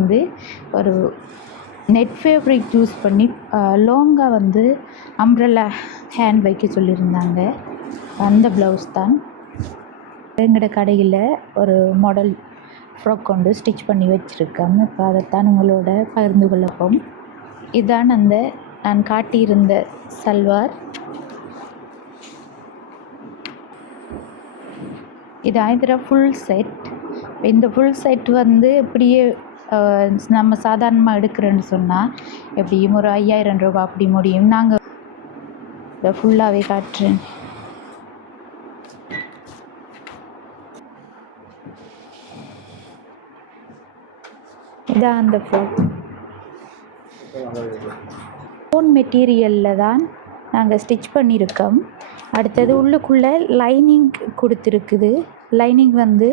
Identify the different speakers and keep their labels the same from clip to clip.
Speaker 1: வந்து ஒரு net fabric use பண்ணி லாங்காக வந்து அம்ப்ரல்லா ஹேண்ட் வைக்க சொல்லியிருந்தாங்க. அந்த ப்ளவுஸ் தான். எங்களோட கடையில் ஒரு மாடல் ஃப்ராக் கொண்டு ஸ்டிச் பண்ணி வச்சுருக்கேன் இப்போ அதைத்தான் உங்களோட பகிர்ந்து கொள்ளப்போம் இதான் அந்த நான் காட்டியிருந்த சல்வார். இது ஆயிரம் ஃபுல் செட் இந்த ஃபுல் செட் வந்து இப்படியே நம்ம சாதாரணமாக எடுக்கிறேன்னு சொன்னால் எப்படியும் ஒரு ஐயாயிரம் ரூபா அப்படி முடியும். நாங்கள் இதை ஃபுல்லாகவே காட்டுறேன். இதான் அந்த ஃபோன் ஃபோன் மெட்டீரியலில் தான் நாங்கள் ஸ்டிச் பண்ணியிருக்கோம். அடுத்தது உள்ளுக்குள்ளே லைனிங் கொடுத்துருக்குது. லைனிங் வந்து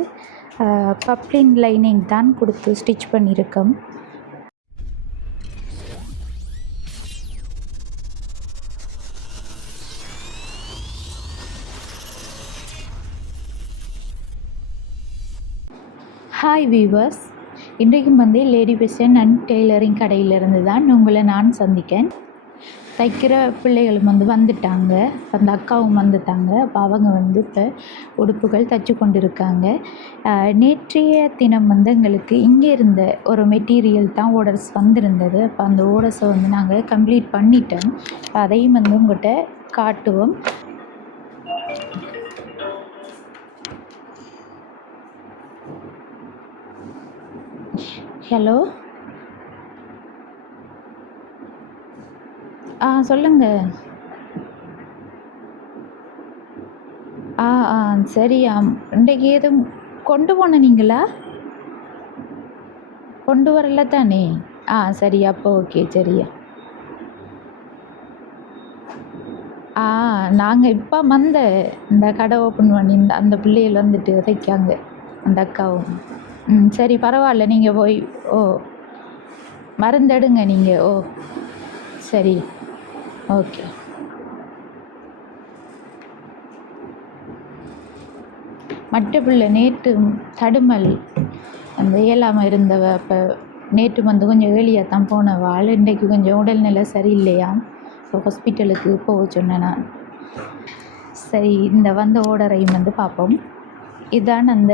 Speaker 1: பப்ளின் லைனிங் தான் கொடுத்து ஸ்டிச் பண்ணியிருக்கோம். ஹாய் வீவர்ஸ் இன்றைக்கும் வந்து லேடி பெஸ்டன் அண்ட் டெய்லரிங் கடையிலிருந்து தான் உங்களை நான் சந்திக்கேன். தைக்கிற பிள்ளைகளும் வந்து வந்துட்டாங்க. அந்த அக்காவும் வந்துட்டாங்க. அப்போ அவங்க வந்து இப்போ உடுப்புகள் தைச்சு கொண்டிருக்காங்க. நேற்றைய தினம் வந்து எங்களுக்கு இங்கே இருந்த ஒரு மெட்டீரியல் தான் ஆர்டர்ஸ் வந்திருந்தது. அப்போ அந்த ஆர்டர்ஸை வந்து நாங்கள் கம்ப்ளீட் பண்ணிட்டோம். அதையும் வந்து உங்கள்கிட்ட காட்டுவோம். ஹலோ? ஆ சொல்லுங்க. ஆ ஆ சரியா இன்றைக்கு எதுவும் கொண்டு போனீங்களா கொண்டு வரல தானே? ஆ சரி அப்போ ஓகே சரியா. ஆ நாங்கள் இப்போ வந்த இந்த கடை ஓப்பன் பண்ணி இந்த அந்த பிள்ளைகள் வந்துட்டு உதைக்காங்க அந்த அக்காவும். ம் சரி பரவாயில்ல நீங்கள் போய் ஓ மருந்தெடுங்க நீங்கள் ஓ சரி. ஓகே. மற்ற பிள்ளை நேற்று தடுமல் அந்த இயலாமல் இருந்தவ இப்போ நேற்று வந்து கொஞ்சம் ஏழியாக தான் போனவாள் இன்றைக்கு கொஞ்சம் உடல்நிலை சரியில்லையா? ஸோ ஹாஸ்பிட்டலுக்கு போக சொன்னேன் நான். சரி இந்த வந்த ஓடரையும் வந்து பார்ப்போம். இதான் அந்த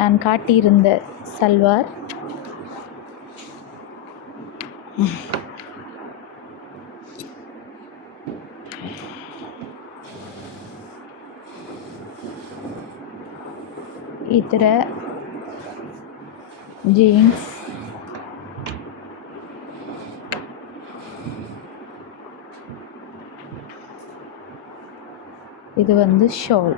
Speaker 1: நான் காட்டியிருந்த சல்வார். ఇతర జీన్స్ இது வந்து ஷால்.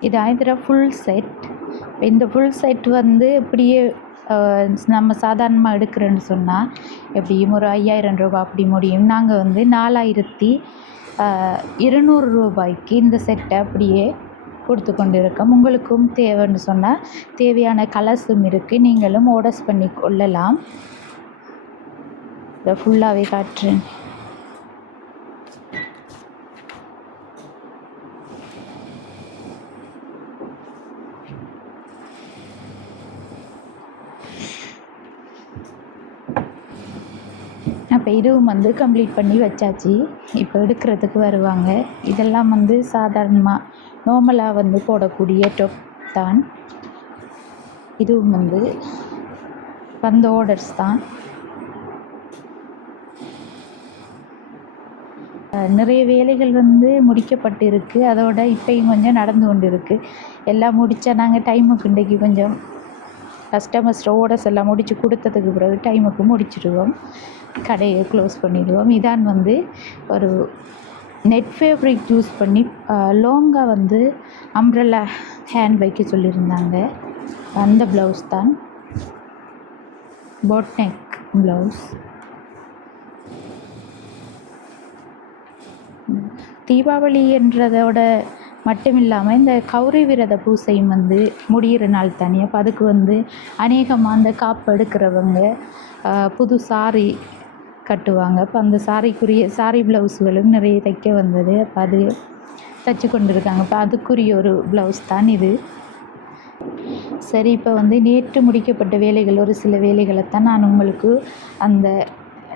Speaker 1: இது ஃபுல் செட் இந்த ஃபுல் செட் வந்து இப்படியே நம்ம சாதாரணமாக எடுக்கிறேன்னு சொன்னால் எப்படியும் ஒரு ஐயாயிரம் ரூபாய் அப்படி முடியும். நாங்கள் வந்து நாலாயிரத்தி இருநூறு ரூபாய்க்கு இந்த செட்டை அப்படியே கொடுத்து கொண்டு இருக்கோம் உங்களுக்கும் தேவைன்னு சொன்னால் தேவையான கலர்ஸும் இருக்குது நீங்களும் ஆர்டர்ஸ் பண்ணி கொள்ளலாம். இதை ஃபுல்லாகவே காட்டுறேன் அப்போ இதுவும் வந்து கம்ப்ளீட் பண்ணி வச்சாச்சு. இப்போ எடுக்கிறதுக்கு வருவாங்க. இதெல்லாம் வந்து சாதாரணமாக நார்மலாக வந்து போடக்கூடிய டொப் தான். இதுவும் வந்து வந்த ஆர்டர்ஸ் தான். நிறைய வேலைகள் வந்து முடிக்கப்பட்டு இருக்கு அதோட இப்பயும் கொஞ்சம் நடந்து கொண்டு இருக்குது எல்லாம் முடித்தா நாங்கள் டைமுக்கு இன்றைக்கு கொஞ்சம் கஸ்டமர்ஸ் ஆர்டர்ஸ் எல்லாம் முடித்து கொடுத்ததுக்கு பிறகு டைமுக்கு முடிச்சிடுவோம். கடையை க்ளோஸ் பண்ணிடுவோம். இதான் வந்து ஒரு நெட் ஃபேப்ரிக் யூஸ் பண்ணி லாங்காக வந்து அம்ப்ரல்லா ஹேண்ட் வைக்க சொல்லியிருந்தாங்க. அந்த ப்ளவுஸ் தான். பாட் நெக் ப்ளவுஸ் தீபாவளி என்றதோட மட்டும் இல்லாமல் இந்த கௌரி விரத பூசையும் வந்து முடிகிற நாள் தனியாக அப்போ அதுக்கு வந்து அநேகமாக அந்த காப்பு எடுக்கிறவங்க புது சாரி கட்டுவாங்க. அப்போ அந்த சாரிக்குரிய சாரி ப்ளவுஸ்களும் நிறைய தைக்க வந்தது. அப்போ அது தச்சு கொண்டு இருக்காங்க இப்போ அதுக்குரிய ஒரு ப்ளவுஸ் தான் இது. சரி இப்போ வந்து நேற்று முடிக்கப்பட்ட வேலைகள் ஒரு சில வேலைகளை தான் நான் உங்களுக்கு அந்த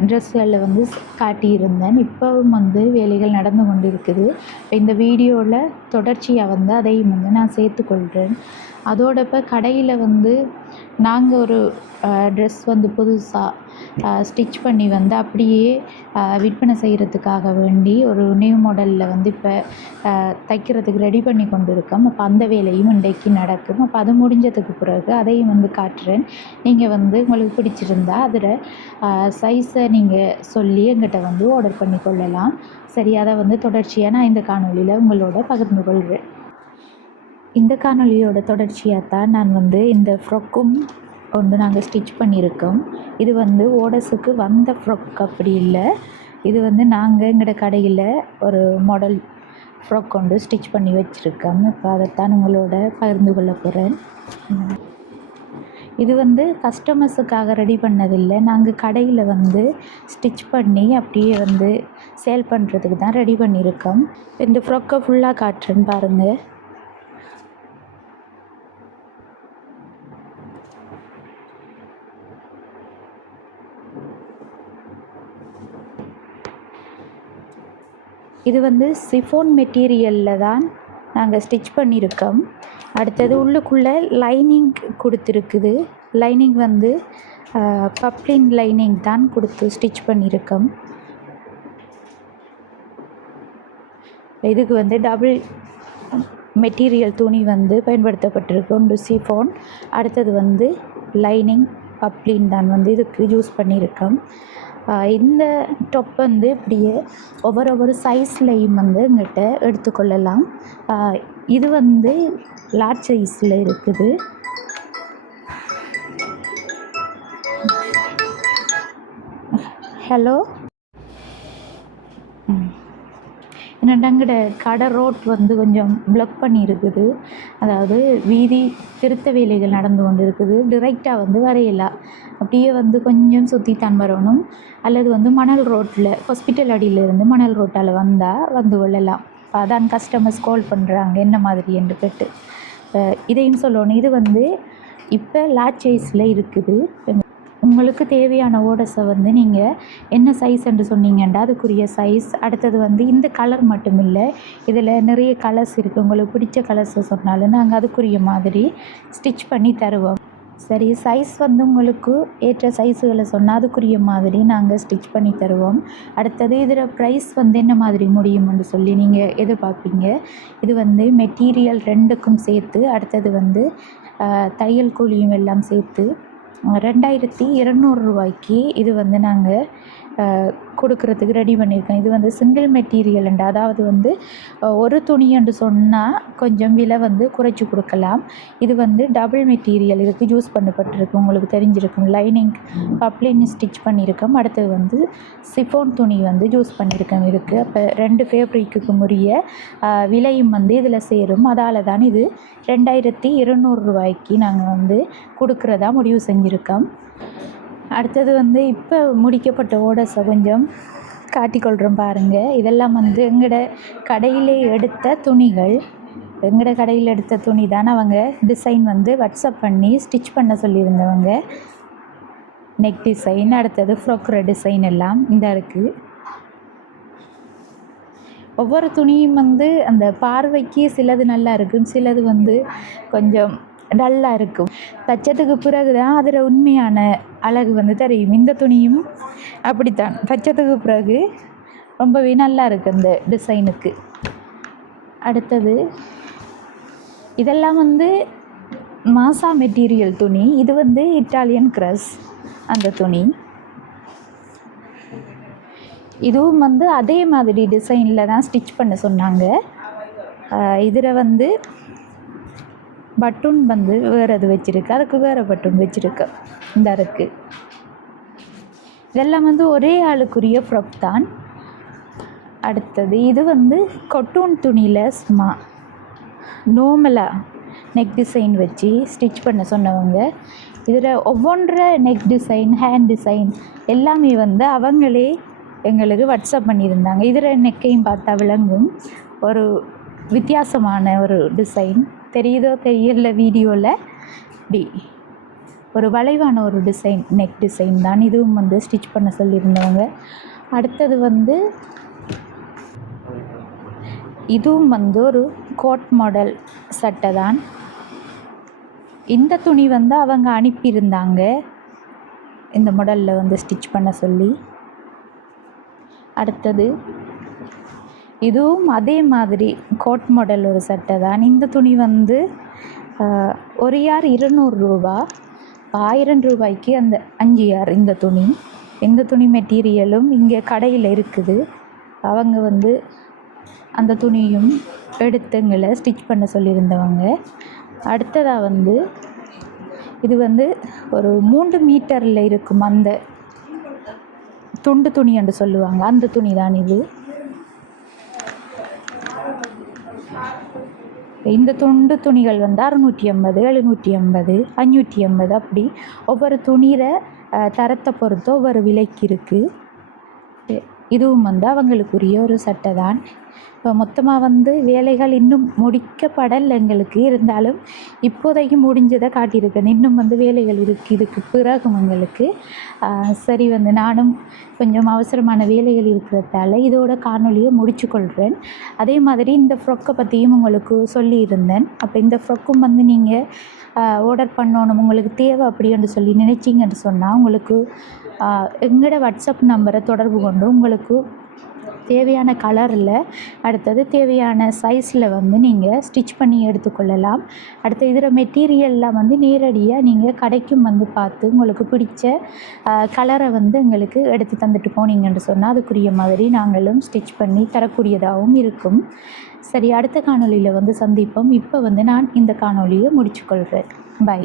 Speaker 1: ட்ரெஸ்களில் வந்து காட்டியிருந்தேன். இப்போவும் வந்து வேலைகள் நடந்து கொண்டு இருக்குது இப்போ இந்த வீடியோவில் தொடர்ச்சியாக வந்து அதையும் வந்து நான் சேர்த்துக்கொள்கிறேன். அதோட இப்போ கடையில் வந்து நாங்கள் ஒரு ட்ரெஸ் வந்து புதுசாக ஸ்டிச் பண்ணி வந்து அப்படியே விற்பனை செய்கிறதுக்காக வேண்டி ஒரு நியூ மாடலில் வந்து இப்போ தைக்கிறதுக்கு ரெடி பண்ணி கொண்டு இருக்கோம் அப்போ அந்த வேலையும் இன்றைக்கு நடக்கும். அப்போ அது முடிஞ்சதுக்கு பிறகு அதையும் வந்து காட்டுறேன். நீங்கள் வந்து உங்களுக்கு பிடிச்சிருந்தா அதில் சைஸை நீங்கள் சொல்லி எங்கிட்ட வந்து ஆர்டர் பண்ணி கொள்ளலாம். சரி அதை வந்து தொடர்ச்சியாக நான் இந்த காணொலியில் உங்களோட பகிர்ந்து கொள்கிறேன் இந்த காணொலியோட தொடர்ச்சியாக தான் நான் வந்து இந்த ஃப்ரொக்கும் ஒன்று நாங்கள் ஸ்டிச் பண்ணியிருக்கோம். இது வந்து ஓடஸுக்கு வந்த ஃப்ரொக் அப்படி இல்லை. இது வந்து நாங்கள் எங்களோட கடையில் ஒரு மாடல் ஃப்ராக் கொண்டு ஸ்டிச் பண்ணி வச்சுருக்கோம். இப்போ அதைத்தான் உங்களோட பகிர்ந்து கொள்ள போகிறேன் இது வந்து கஸ்டமர்ஸுக்காக ரெடி பண்ணதில்லை. நாங்கள் கடையில் வந்து ஸ்டிச் பண்ணி அப்படியே வந்து சேல் பண்ணுறதுக்கு தான் ரெடி பண்ணியிருக்கோம். இந்த ஃப்ராக்கை ஃபுல்லாக காட்டுறேன்னு பாருங்கள் இது வந்து சிஃபோன் மெட்டீரியலில் தான் நாங்கள் ஸ்டிச் பண்ணியிருக்கோம் அடுத்தது உள்ளுக்குள்ளே லைனிங் கொடுத்துருக்குது. லைனிங் வந்து பப்ளின் லைனிங் தான் கொடுத்து ஸ்டிச் பண்ணியிருக்கோம் இதுக்கு வந்து டபுள் மெட்டீரியல் துணி வந்து பயன்படுத்தப்பட்டிருக்கு. ஒன்று சிஃபோன் அடுத்தது வந்து லைனிங் பப்ளின் தான் வந்து இதுக்கு யூஸ் பண்ணியிருக்கோம் இந்த டொப் வந்து இப்படியே ஒவ்வொரு ஒவ்வொரு சைஸ்லேயும் வந்து எங்கிட்ட எடுத்துக்கொள்ளலாம். இது வந்து லார்ஜ் சைஸில் இருக்குது. ஹலோ என்னடாங்கிட்ட கடை ரோட் வந்து கொஞ்சம் ப்ளாக் பண்ணியிருக்குது. அதாவது வீதி திருத்த வேலைகள் நடந்து கொண்டு இருக்குது டிரெக்டாக வந்து வரையலாம். அப்படியே வந்து கொஞ்சம் சுற்றித்தான் வரணும். அல்லது வந்து மணல் ரோட்டில் ஹாஸ்பிட்டல் அடியிலேருந்து மணல் ரோட்டால் வந்தால் வந்து கொள்ளலாம். இப்போ அதான் கஸ்டமர்ஸ் கால் பண்ணுறாங்க என்ன மாதிரி என்று கேட்டு. இதையும் சொல்லணும். இது வந்து இப்போ லாச்சைஸில் இருக்குது. உங்களுக்கு தேவையான ஓடஸை வந்து நீங்கள் என்ன சைஸ் என்று சொன்னீங்கன்னா அதுக்குரிய சைஸ் அடுத்தது வந்து இந்த கலர் மட்டும் இல்லை இதில் நிறைய கலர்ஸ் இருக்குது உங்களுக்கு பிடிச்ச கலர்ஸை சொன்னாலும் நாங்கள் அதுக்குரிய மாதிரி ஸ்டிச் பண்ணி தருவோம். சரி சைஸ் வந்து உங்களுக்கு ஏற்ற சைஸுகளை சொன்னால் அதுக்குரிய மாதிரி நாங்கள் ஸ்டிச் பண்ணி தருவோம். அடுத்தது இதில் ப்ரைஸ் வந்து என்ன மாதிரி முடியும்னு சொல்லி நீங்கள் எதிர்பார்ப்பீங்க. இது வந்து மெட்டீரியல் ரெண்டுக்கும் சேர்த்து அடுத்தது வந்து தையல் கூலியும் எல்லாம் சேர்த்து ரெண்டாயிரத்தி இரநூறுவாய்க்கு இது வந்து நாங்கள் கொடுக்குறதுக்கு ரெடி பண்ணியிருக்கேன். இது வந்து சிங்கிள் மெட்டீரியல் அண்ட் அதாவது வந்து ஒரு துணி என்று சொன்னால் கொஞ்சம் விலை வந்து குறைச்சி கொடுக்கலாம். இது வந்து டபுள் மெட்டீரியல் இதுக்கு யூஸ் பண்ணப்பட்டிருக்கு. உங்களுக்கு தெரிஞ்சிருக்கும். லைனிங் பப்ளின் ஸ்டிச் பண்ணியிருக்கோம் அடுத்தது வந்து சிஃபோன் துணி வந்து யூஸ் பண்ணியிருக்கோம் இதுக்கு. அப்போ ரெண்டு ஃபேப்ரிக்கு உரிய விலையும் வந்து இதில் சேரும். அதால் தான் இது ரெண்டாயிரத்தி இருநூறு ரூபாய்க்கு நாங்கள் வந்து கொடுக்குறதா முடிவு செஞ்சுருக்கோம். அடுத்தது வந்து இப்போ முடிக்கப்பட்ட ஓடஸை கொஞ்சம் காட்டிக்கொள்கிறோம் பாருங்கள் இதெல்லாம் வந்து எங்களோட கடையிலே எடுத்த துணிகள். எங்களோட கடையில் எடுத்த துணி தான் அவங்க டிசைன் வந்து வாட்ஸ்அப் பண்ணி ஸ்டிச் பண்ண சொல்லியிருந்தவங்க. நெக் டிசைன் அடுத்தது ஃப்ரோக்கர டிசைன் எல்லாம் இந்த இருக்குது ஒவ்வொரு துணியும் வந்து அந்த பார்வைக்கு சிலது நல்லா இருக்கும். சிலது வந்து கொஞ்சம் டல்லாக இருக்கும் தைச்சதுக்கு பிறகு தான் அதில் உண்மையான அழகு வந்து தெரியும். இந்த துணியும் அப்படித்தான். தைச்சதுக்கு பிறகு ரொம்பவே நல்லா இருக்குது இந்த டிசைனுக்கு. அடுத்தது இதெல்லாம் வந்து மாசா மெட்டீரியல் துணி. இது வந்து இட்டாலியன் க்ரஸ் அந்த துணி. இதுவும் வந்து அதே மாதிரி டிசைனில் தான் ஸ்டிச் பண்ண சொன்னாங்க. இதில் வந்து பட்டூன் வந்து வேறு இது வச்சுருக்கு. அதுக்கு வேறு பட்டூன் வச்சுருக்கு. இந்த அருக்கு இதெல்லாம் வந்து ஒரே ஆளுக்குரிய ஃப்ராக் தான். அடுத்தது இது வந்து கொட்டூன் துணியில் சும்மா நோமலாக நெக் டிசைன் வச்சு ஸ்டிச் பண்ண சொன்னவங்க. இதில் ஒவ்வொன்ற நெக் டிசைன் ஹேண்ட் டிசைன் எல்லாமே வந்து அவங்களே எங்களுக்கு வாட்ஸ்அப் பண்ணியிருந்தாங்க. இதில் நெக்கையும் பார்த்தா விளங்கும். ஒரு வித்தியாசமான ஒரு டிசைன் தெரியுதோ தெரியல வீடியோவில் இப்படி ஒரு வளைவான ஒரு டிசைன் நெக் டிசைன் தான். இதுவும் வந்து ஸ்டிச் பண்ண சொல்லியிருந்தவங்க. அடுத்தது வந்து இதுவும் வந்து ஒரு கோட் மாடல் சட்டை தான். இந்த துணி வந்து அவங்க அனுப்பியிருந்தாங்க. இந்த மாடலில் வந்து ஸ்டிச் பண்ண சொல்லி. அடுத்தது இதுவும் அதே மாதிரி கோட் மாடல் ஒரு சட்டை தான். இந்த துணி வந்து ஒரு யார் இருநூறு ரூபா ஆயிரம் ரூபாய்க்கு அந்த அஞ்சு யார் இந்த துணி. இந்த துணி மெட்டீரியலும் இங்கே கடையில் இருக்குது. அவங்க வந்து அந்த துணியும் எடுத்துங்களை ஸ்டிச் பண்ண சொல்லியிருந்தவங்க. அடுத்ததாக வந்து இது வந்து ஒரு மூன்று மீட்டரில் இருக்கும் அந்த துண்டு துணி என்று சொல்லுவாங்க. அந்த துணி தான் இது. இந்த துண்டு துணிகள் வந்து அறுநூற்றி ஐம்பது எழுநூற்றி ஐம்பது அஞ்சூற்றி ஐம்பது அப்படி. ஒவ்வொரு துணியில தரத்தை பொறுத்து ஒவ்வொரு விலைக்கு இருக்குது இதுவும் வந்து அவங்களுக்குரிய ஒரு சட்டை தான். இப்போ மொத்தமாக வந்து வேலைகள் இன்னும் முடிக்கப்படலை எங்களுக்கு. இருந்தாலும் இப்போதைக்கு முடிஞ்சதை காட்டியிருக்கேன். இன்னும் வந்து வேலைகள் இருக்குது இதுக்கு பிறகும் எங்களுக்கு. சரி வந்து நானும் கொஞ்சம் அவசரமான வேலைகள் இருக்கிறதால இதோட காணொலியை முடிச்சுக்கொள்கிறேன். அதே மாதிரி இந்த ஃப்ரொக்கை பற்றியும் உங்களுக்கு சொல்லியிருந்தேன். அப்போ இந்த ஃப்ரொக்கும் வந்து நீங்கள் ஆர்டர் பண்ணணும். உங்களுக்கு தேவை அப்படின்னு சொல்லி நினைச்சிங்கன்னு சொன்னால் உங்களுக்கு எங்களோட வாட்ஸ்அப் நம்பரை தொடர்பு கொண்டு உங்களுக்கு தேவையான கலரில் அடுத்தது தேவையான சைஸில் வந்து நீங்கள் ஸ்டிச் பண்ணி எடுத்துக்கொள்ளலாம். அடுத்து இதில் மெட்டீரியல்லாம் வந்து நேரடியாக நீங்கள் கடைக்கும் வந்து பார்த்து உங்களுக்கு பிடிச்ச கலரை வந்து எங்களுக்கு எடுத்து தந்துட்டு போனீங்கன்னு சொன்னால் அதுக்குரிய மாதிரி நாங்களும் ஸ்டிச் பண்ணி தரக்கூடியதாகவும் இருக்கும். சரி அடுத்த காணொலியில் வந்து சந்திப்போம். இப்போ வந்து நான் இந்த காணொலியை முடிச்சுக்கொள்கிறேன் பை